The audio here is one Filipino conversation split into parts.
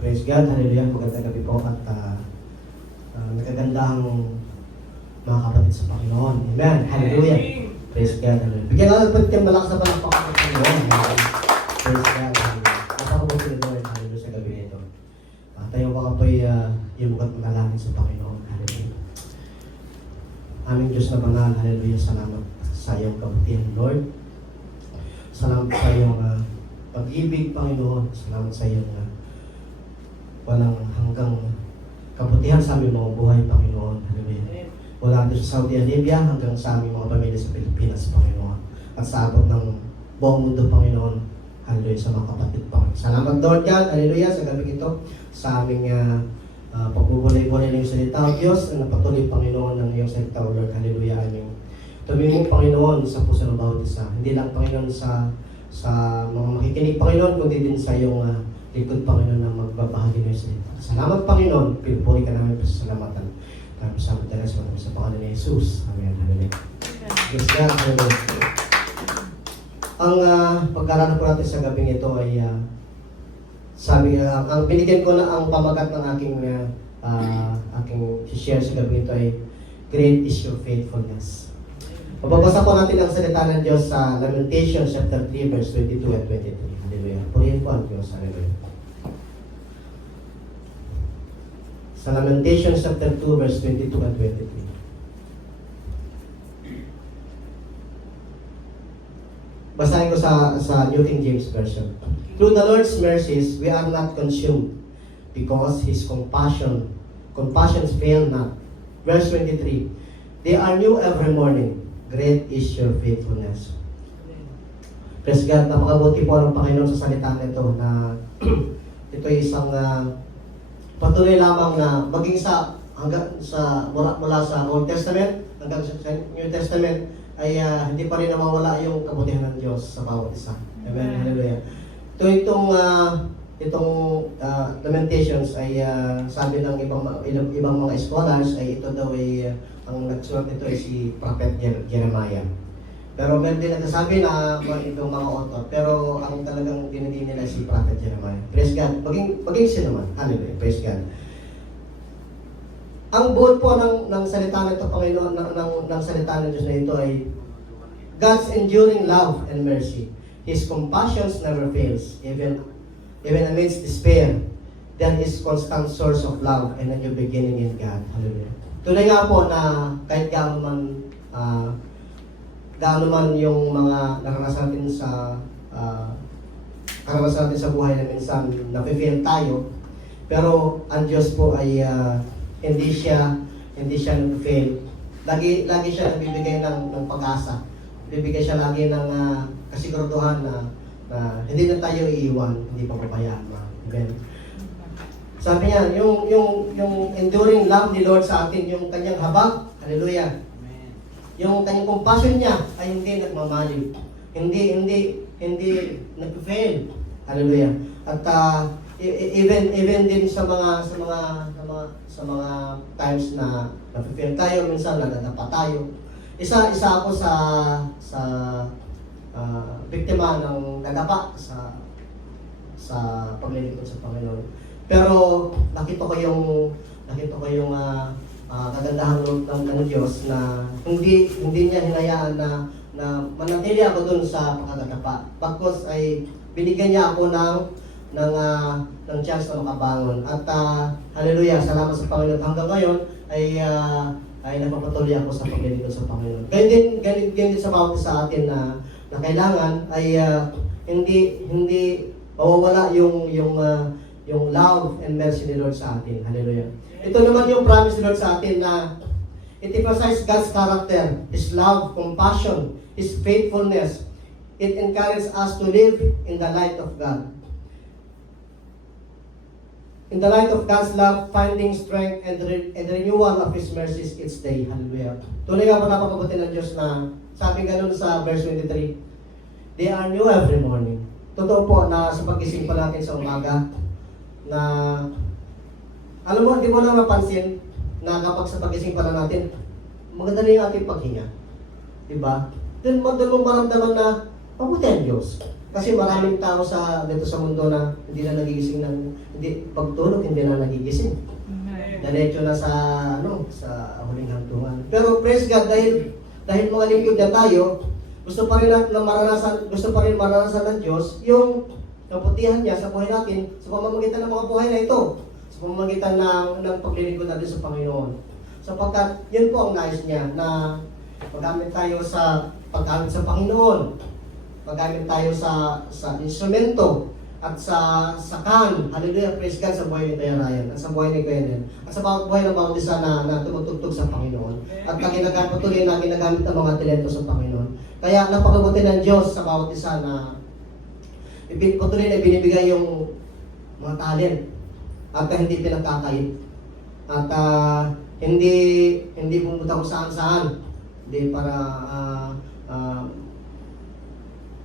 Praise God, hallelujah, magandang gabi po at nakagandang mga kapatid sa Panginoon. Amen, hallelujah. Praise God, hallelujah. Bigyan natin pati yung malakas na palakpakan ng Panginoon. Praise God, hallelujah. Napakabuti na Lord, hallelujah sa gabi nito. Tayo baka po'y imugat manalangin sa Panginoon, hallelujah. Aming Diyos na banal, hallelujah, salamat sa iyong kabutihan, Lord. Salamat sa iyong pag-ibig, Panginoon. Salamat sa iyong walang hanggang kabutihan sa aming mga buhay, Panginoon. Hallelujah. Wala dito sa Saudi Arabia hanggang sa aming mga pamilya sa Pilipinas, Panginoon. At sa abot ng buong mundo, Panginoon. Hallelujah sa mga kapatid, Panginoon. Salamat, Lord God. Hallelujah sa gabi ito. Sa aming pagbubulay-bulay ng iyong salita, O Diyos. Ang napatuloy, Panginoon, ng iyong salita, O Lord. Hallelujah. Aming tumingin, Panginoon, sa puso ng bawat isa. Hindi lang, Panginoon, sa mga makikinig, Panginoon, kundi din sa iyong likod, Panginoon, na magbabahagi ng salita. Salamat, Panginoon. Pinupuri ka namin sa salamatan. Kami sa sa pangalan ni Jesus. Amen. Hallelujah. Yes, God. Hallelujah. Ang pagkaraan po natin sa gabing ito ay ang binigyan ko na ang pamagat ng aking share sa gabing ito ay Great is your faithfulness. Mababasa po natin ang salita ng Diyos sa Lamentations chapter 3 verse 22 at 23. Hallelujah. Purihin po ang Diyos. Hallelujah. Sa Lamentations chapter 2 verse 22 at 23. Basahin ko sa New King James Version. Through the Lord's mercies we are not consumed, because His compassions fail not. Verse 23. They are new every morning. Great is your faithfulness. Praise God, napakabuti po ng Panginoon sa salita nito na ito ay isang patuloy lamang na maging mula sa Old Testament hanggang sa New Testament ay hindi pa rin nawawala yung kabutihan ng Diyos sa bawat isa. Amen. Hallelujah. Itong Lamentations ay sabi ng ibang mga scholars ay ito daw ay ang nagsulat nito ay si Prophet Jeremiah. Pero meron din nagsasabi na itong mga author, pero ang talagang dinigin nila si Prophet Jeremiah. Praise God. Maging sino man. Hallelujah. Praise God. Ang buod po ng salita nito, Panginoon, ng salita ng Diyos na ito ay God's enduring love and mercy. His compassions never fails, even amidst despair. There is constant source of love and a new beginning in God. Hallelujah. Tunay nga po na kahit gaano man yung mga naranasan natin sa buhay na minsan nafe-fail tayo, pero ang Diyos po ay hindi siya nag-fail. Lagi siya nagbibigay ng pag-asa. Bibigay siya lagi ng kasiguraduhan na hindi na tayo iiwan, hindi pa pabayaan. Amen. Sabi niya, yung enduring love ni Lord sa atin, yung kanyang habag, hallelujah. Amen. Yung kanyang compassion niya ay hindi nagmamaliw. Hindi nag-fail. Hallelujah. At even din sa mga times na na-fail tayo, minsan nadadapa tayo. Isa ako sa biktima ng nadapa sa paglilingkod sa Panginoon. Pero nakita ko yung kagandahan ng Diyos na hindi niya hinayaan na manatili ako dun sa pagkakadapa. Pagkos ay binigyan niya ako ng chance na makabangon. At hallelujah, salamat sa Panginoon. Hanggang ngayon ay napapatuloy ako sa paglilingkod sa Panginoon. Ganyan din sa bawat sa atin na kailangan ay hindi mawawala yung love and mercy ni Lord sa atin. Hallelujah. Ito naman yung promise ni Lord sa atin na it emphasizes God's character, His love, compassion, His faithfulness. It encourages us to live in the light of God. In the light of God's love, finding strength and renewal of His mercies each day. Hallelujah. Tunay nga po napakabuti ng Diyos na sabi ganun sa verse 23, they are new every morning. Totoo po na sa pag-gising pa natin sa umaga, na alam mo, hindi mo lang napansin na kapag sa pag-gising pa natin, maganda na yung ating paghinga. Diba? Doon mo maramdaman na mabuti ang Diyos. Kasi maraming tao dito sa mundo na hindi na nagigising pagtulog, hindi na nagigising. Diretso na sa huling hantungan. Pero praise God, dahil mga lingkod na tayo, gusto pa rin maranasan ng Diyos yung kaputihan niya sa buhay natin sa pamamagitan ng mga buhay na ito, sa pamamagitan ng paglilingkod natin sa Panginoon. Sapagkat yun po ang nais niya na paggamit tayo sa paggamit sa Panginoon, paggamit tayo sa instrumento at sa kan, hallelujah, praise God, sa buhay ni Kuya Ryan at sa buhay ni Kuya Nel at sa bawat buhay ng bawat isa na tumutugtog sa Panginoon at patuloy na ginagamit ang mga talento sa Panginoon. Kaya napakabuti ng Diyos sa bawat isa na patuloy na binibigay yung mga talent at hindi pinagkakait at hindi pumunta kung saan-saan, hindi para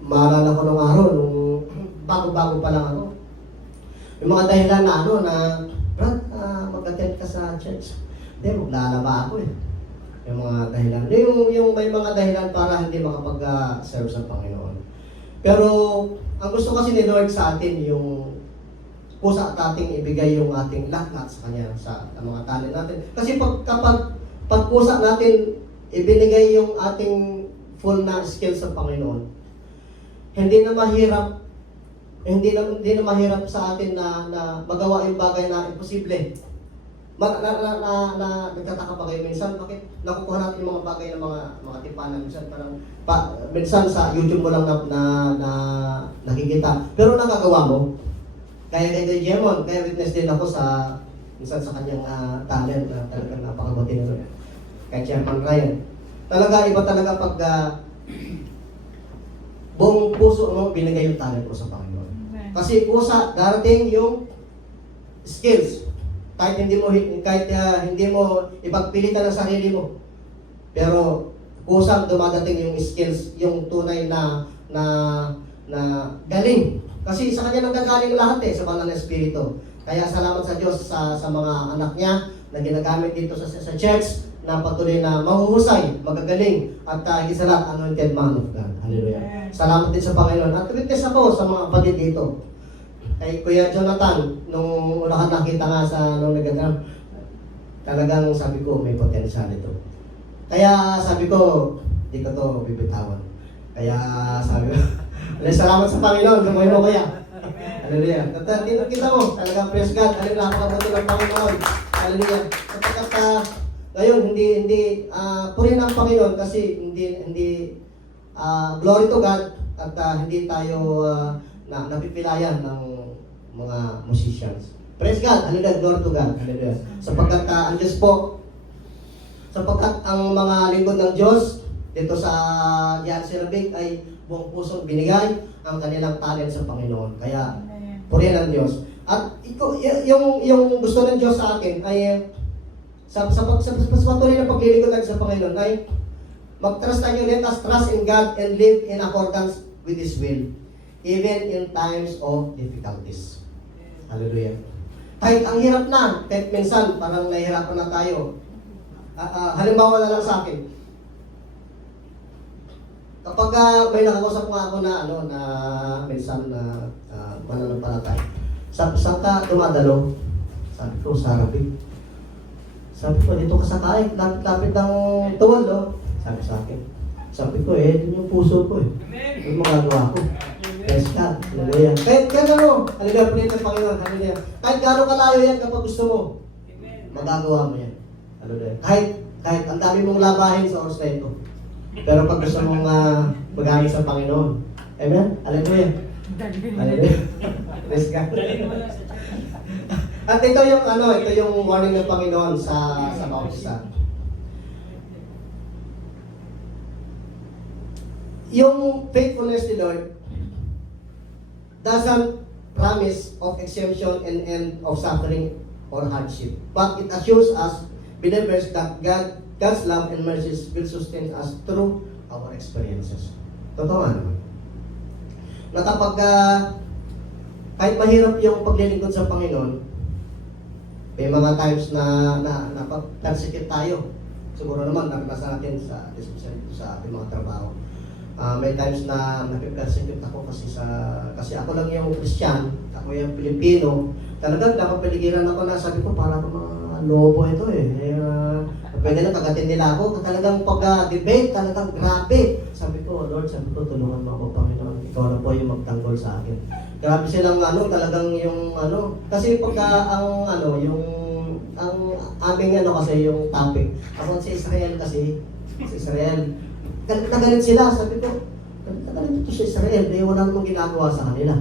maalala ko nung araw, nung bago-bago pa lang ako. Yung mga dahilan na Brad, mag-attend ka sa church. Hindi, maglalaba ako eh. Yung mga dahilan. Yung may mga dahilan para hindi makapag-serve sa Panginoon. Pero, ang gusto kasi ni Lord sa atin, yung kusa at ating ibigay yung ating lahat sa Kanya, sa mga talent natin. Kasi kapag kusa natin, ibinigay yung ating full na skill sa Panginoon, hindi na mahirap sa atin na magawa yung bagay na imposible. Nagtataka pa kayo minsan, bakit nakukuha natin yung mga bagay ng mga tipanan minsan, minsan sa YouTube mo lang na nakikita, pero nagagawa mo. Kaya kay Jemon, kaya witness din ako minsan sa kanyang talent na talagang napakabuti nito. Kay Chairman Ryan. Talaga, iba talaga pag buong puso mo binigay yung talent mo sa Panginoon. Kasi kusa, darating yung skills. Kahit hindi mo ipagpilitan ang sarili mo. Pero kusang dumadating yung skills, yung tunay na galing. Kasi sa kanya nanggagaling lahat sa banal na espiritu. Kaya salamat sa Diyos sa mga anak niya na ginagamit dito sa church na patuloy na mahuhusay, magagaling at higit sa lahat, anointed man of God. Hallelujah. Salamat din sa Panginoon. At witness ako sa mga kapatid dito. Kay Kuya Jonathan, nung una ka nakita nga nung nag-drum, talagang sabi ko, may potential ito. Kaya sabi ko, hindi ko to bibitawan. Kaya sabi ko, salamat sa Panginoon, gawin mo kaya. Hallelujah. Dito kita mo, talagang praise God. Hallelujah, napakabuti ng Panginoon. Hallelujah. Sapagkat ngayon, hindi purihin ang Panginoon kasi hindi glory to God at hindi tayo napipilayan ng mga musicians. Praise God. Hallelujah. Glory to God. Hallelujah. Sapagkat ang Diyos po, sapagkat ang mga lingkod ng Diyos dito sa Diyan Sirabic ay buong puso binigay ang kanilang talent sa Panginoon. Kaya, purihin ang Diyos. At yung gusto ng Diyos sa akin ay sa patuloy na paglilingkod natin sa Panginoon ay mag-trust tayo, let us trust in God and live in accordance with His will, even in times of difficulties. Hallelujah. Kahit ang hirap na, kahit minsan parang nahihirapan na tayo. Halimbawa na lang sa akin. Kapag may nakakusap nga ako na minsan na mananampalatay, saan ka dumadalo? Sabi ko, sa Arabic. Sabi ko, dito ka sa kahit, lapit ng tuwal, no? Sabi sa akin. Sabi ko, yun yung puso ko yung magagawa ko. Yes, God. Hallelujah. Kahit gano'n, hallelujah, pinito ng Panginoon, hallelujah. Kahit gano'n kalayo yan kapag gusto mo, magagawa mo yan. Hallelujah. Kahit ang dami mong labahin sa oras na ito. Pero pag gusto mong magamit sa Panginoon. Amen? Hallelujah. Hallelujah. Praise God. At ito yung warning ng Panginoon sa bawat isa. Yung faithfulness ni Lord doesn't promise of exemption and end of suffering or hardship. But it assures us, believers, that God's love and mercy will sustain us through our experiences. Totoo nga naman. Na kapag kahit mahirap yung paglilingkod sa Panginoon, may mga times na persecute tayo. Siguro naman, naranasan natin sa ating mga trabaho. May times na napipersecute ako kasi ako lang yung Christian, ako yung Pilipino. Talagang napapaligiran ako na sabi ko, para mga lobo ito pwede na kagatin nila ako. Talagang pag-debate, talagang grabe. Sabi ko, Lord, tulungan mo ako, Panginoon. Ikaw na po yung magtanggol sa akin. Grabe silang talagang yung kasi ang aming kasi yung topic. Ako sa Israel kasi, sa Israel, galit sila. Sabi ko, galit ito sa Israel, wala namang ginagawa sa kanila.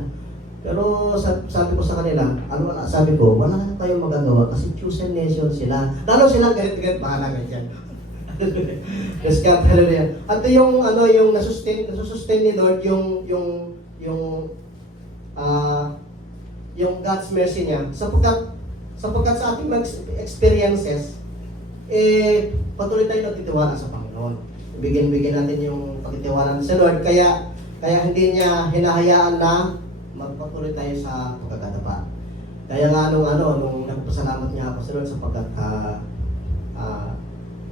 Pero sabi ko sa kanila, sabi ko, wala na tayong magagawa kasi chosen nation sila. Lalo silang galit-galit, bahala nga dyan. Yes, God, hallelujah. At yung nasusustain ni Lord, yung God's mercy niya, sapagkat sa ating experiences, patuloy tayo nagtitiwala sa Panginoon. Bigyan natin yung pagtitiwala sa Lord, kaya hindi niya hinahayaan na magpatuloy tayo sa pagkakadapa. Kaya nga nung nagpasalamat niya ako sa Lord sapagkat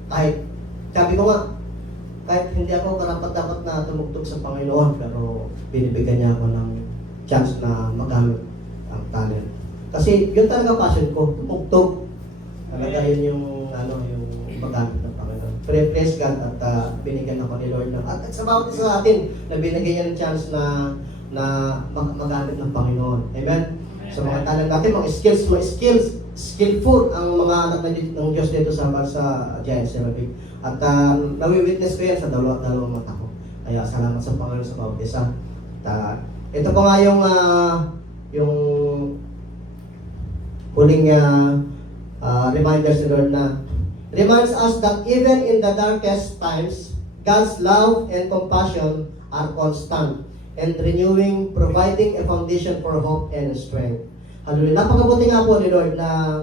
kahit, sabi ko nga, kahit hindi ako karapat-dapat na tumugtog sa Panginoon, pero binibigyan niya ako ng chance na magamit ang talent. Kasi yun talaga passion ko, tumugtog. Talaga yun yung magamit ng Panginoon. Praise God at binigyan ako ni Lord at sa bawat isa sa atin na binigyan niya ng chance na magamit ng Panginoon. Amen? Sa mga talent natin, mga skillful ang mga anak ng Diyos dito sa Giants Seraphim. At nawi-witness ko yan sa dalawang mata ko. Kaya salamat sa Panginoon sa bawat isa. Ito pa nga yung huling reminders ni Lord na reminds us that even in the darkest times, God's love and compassion are constant and renewing, providing a foundation for hope and strength. Hallelujah. Napakabuti nga po ni Lord na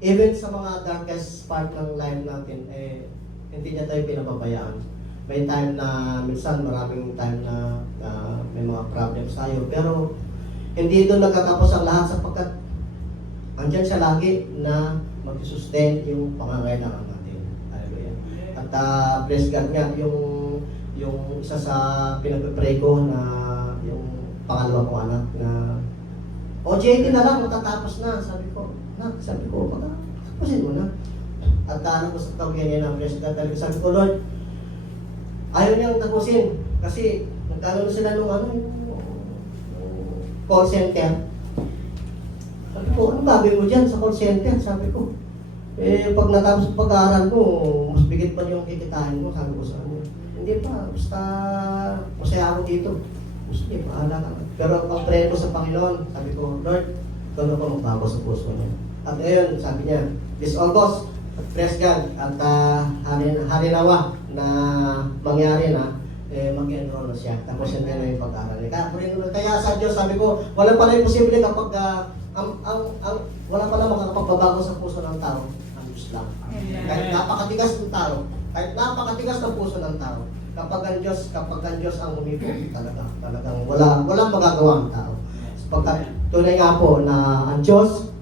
even sa mga darkest part ng life natin, hindi niya tayo pinapabayaan. May time na, minsan maraming time na may mga problems tayo, pero hindi doon nagtatapos ang lahat sapagkat andyan siya lagi na mag-sustain yung pangangailangan natin. Hallelujah. At praise God nga, yung isa sa pinag-pray ko na yung pangalawa kong anak na OJT na lang, matatapos na. Sabi ko, tapusin mo na. At gusto ko ganyan na praise God. Sabi ko, Lord, ayaw niyang tapusin kasi nagkaroon na sila yung call center. Sabi ko, ano gagawin mo dyan sa call center? Sabi ko, pag natapos ang pag-aaral mo, mas bigit pa yung kikitain mo. Sabi ko sa kanya, hindi pa, basta masaya ako dito. Sige, paala ka. Pero ang prayer ko sa Panginoon, sabi ko, Lord, ikaw na po magbago sa puso niya. At ayun, sabi niya, this August, praise God, at harinawa na mangyari na, mag-enroll na siya. Tapos hindi na yung pag-aaral niya. Kaya sa Diyos, sabi ko, wala pala yung posible kapag wala pala makakapagbabago sa puso ng tao. Ang Diyos lang. Kahit napakatigas ng tao, kahit napakatigas ng puso ng tao, kapag ang Diyos ang humipo, talagang walang magagawa ang tao. Sapagkat tunay nga po na ang Diyos,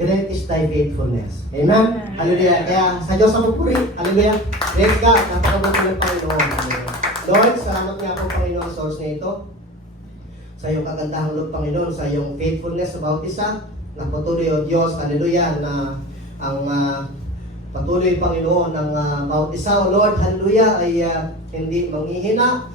great is thy faithfulness. Amen? Hallelujah. Kaya sa Diyos ang pupuri. Hallelujah. Praise God. Napakabuti ng Panginoon. Lord, salamat nga po Panginoon sa oras na ito. Sa iyong kagandahang loob, Panginoon, sa iyong faithfulness sa bawat isa, na patuloy o Diyos, hallelujah, na ang patuloy, Panginoon, ng bawat isa, o Lord, hallelujah, ay hindi manghihinaw,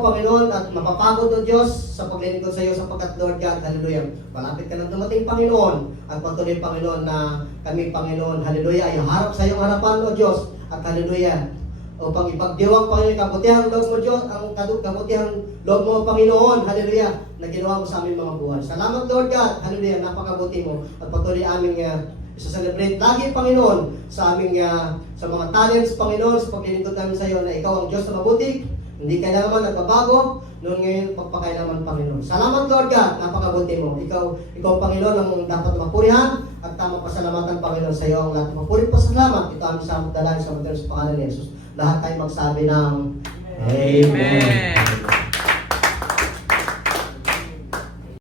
Panginoon, at mapapagod, o Diyos, sa paglilingkod sa iyo, sapagkat, Lord God, hallelujah, malapit ka na dumating, Panginoon, at patuloy, Panginoon, na kami, Panginoon, hallelujah, ay harap sa iyong harapan, o Diyos, at hallelujah, upang ipagdiwang, Panginoon, kabutihang loob mo, Diyos, ang kabutihang loob mo, Panginoon, hallelujah, na ginawa mo sa aming mga buhay. Salamat, Lord God, hallelujah, napakabuti mo, at patuloy aming isa-celebrate lagi, Panginoon, sa aming sa mga talents, Panginoon, sa paglilingkod namin sa iyo na ikaw ang Diyos na mabuti, hindi ka naman nagbabago, noon ngayon pagpakailaman, Panginoon. Salamat, Lord God, napakabuti mo. Ikaw, Panginoon, ang dapat mapurihan at tamang pasalamatan, Panginoon, sa iyo ang lahat. Mapuri pasalamat. Ito ang samot dalangin sa pangalan ni Jesus. Lahat tayo magsabi ng Amen.